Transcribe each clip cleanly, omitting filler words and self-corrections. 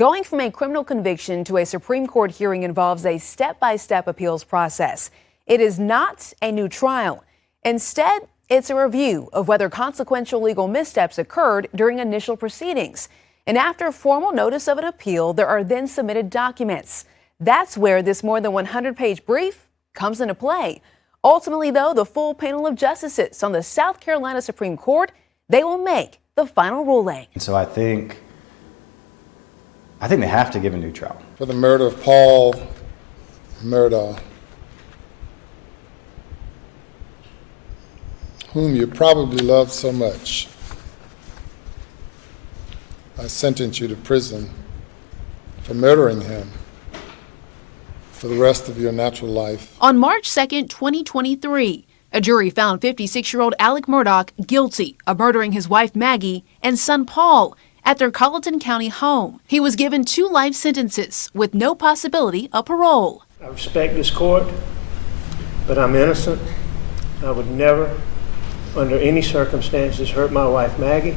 Going from a criminal conviction to a Supreme Court hearing involves a step-by-step appeals process. It is not a new trial. Instead, it's a review of whether consequential legal missteps occurred during initial proceedings. And after formal notice of an appeal, there are then submitted documents. That's where this more than 100-page brief comes into play. Ultimately, though, the full panel of justices on the South Carolina Supreme Court, they will make the final ruling. So I think they have to give a new trial. For the murder of Paul Murdaugh, whom you probably love so much, I sentence you to prison for murdering him for the rest of your natural life. On March 2nd, 2023, a jury found 56-year-old Alex Murdaugh guilty of murdering his wife Maggie and son Paul at their Colleton County home. He was given 2 life sentences with no possibility of parole. I respect this court, but I'm innocent. I would never, under any circumstances, hurt my wife Maggie,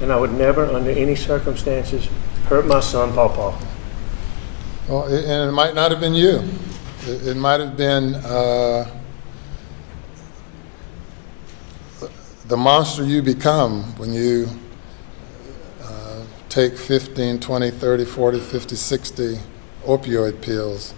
and I would never, under any circumstances, hurt my son Paul. Well, and it might not have been you. It might have been the monster you become when you take 15, 20, 30, 40, 50, 60 opioid pills.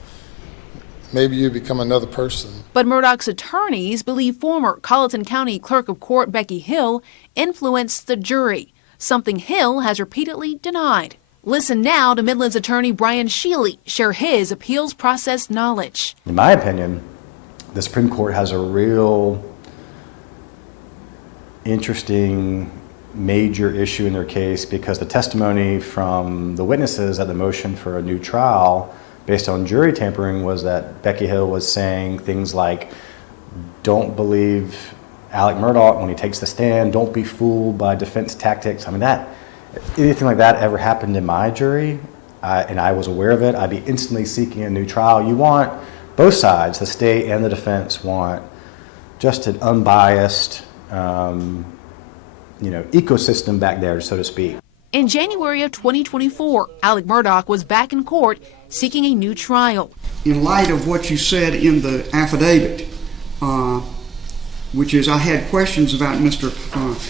Maybe you become another person. But Murdaugh's attorneys believe former Colleton County Clerk of Court Becky Hill influenced the jury, something Hill has repeatedly denied. Listen now to Midland's attorney Brian Sheely share his appeals process knowledge. In my opinion, the Supreme Court has a real interesting major issue in their case because the testimony from the witnesses at the motion for a new trial based on jury tampering was that Becky Hill was saying things like, don't believe Alex Murdaugh when he takes the stand, don't be fooled by defense tactics. I mean, anything like that ever happened in my jury, and I was aware of it, I'd be instantly seeking a new trial. You want both sides, the state and the defense, want just an unbiased ecosystem back there, so to speak. In January of 2024, Alex Murdaugh was back in court seeking a new trial. In light of what you said in the affidavit, which is I had questions about Mr.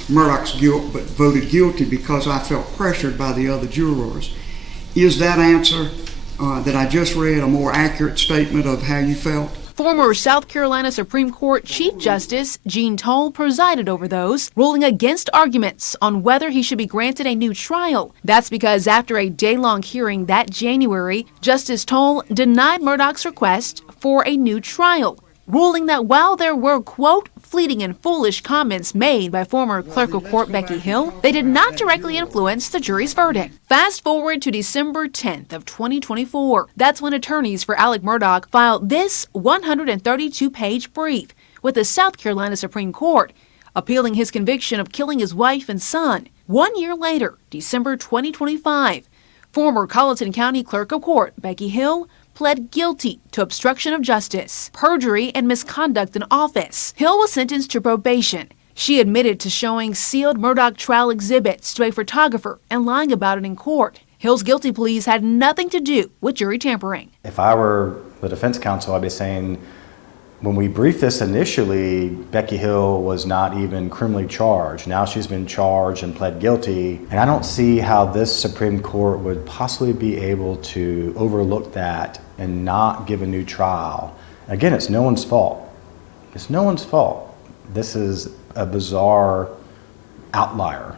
Murdaugh's guilt but voted guilty because I felt pressured by the other jurors, is that answer that I just read a more accurate statement of how you felt? Former South Carolina Supreme Court Chief Justice Jean Toll presided over those, ruling against arguments on whether he should be granted a new trial. That's because after a day-long hearing that January, Justice Toll denied Murdaugh's request for a new trial, ruling that while there were, quote, fleeting and foolish comments made by former Clerk of Court Becky Hill, they did not directly influence the jury's verdict. Fast forward to December 10th of 2024. That's when attorneys for Alex Murdaugh filed this 132-page brief with the South Carolina Supreme Court, appealing his conviction of killing his wife and son. 1 year later, December 2025, former Colleton County Clerk of Court Becky Hill pled guilty to obstruction of justice, perjury, and misconduct in office. Hill was sentenced to probation. She admitted to showing sealed Murdaugh trial exhibits to a photographer and lying about it in court. Hill's guilty pleas had nothing to do with jury tampering. If I were the defense counsel, I'd be saying, when we briefed this initially, Becky Hill was not even criminally charged. Now she's been charged and pled guilty. And I don't see how this Supreme Court would possibly be able to overlook that and not give a new trial. Again, it's no one's fault. It's no one's fault. This is a bizarre outlier.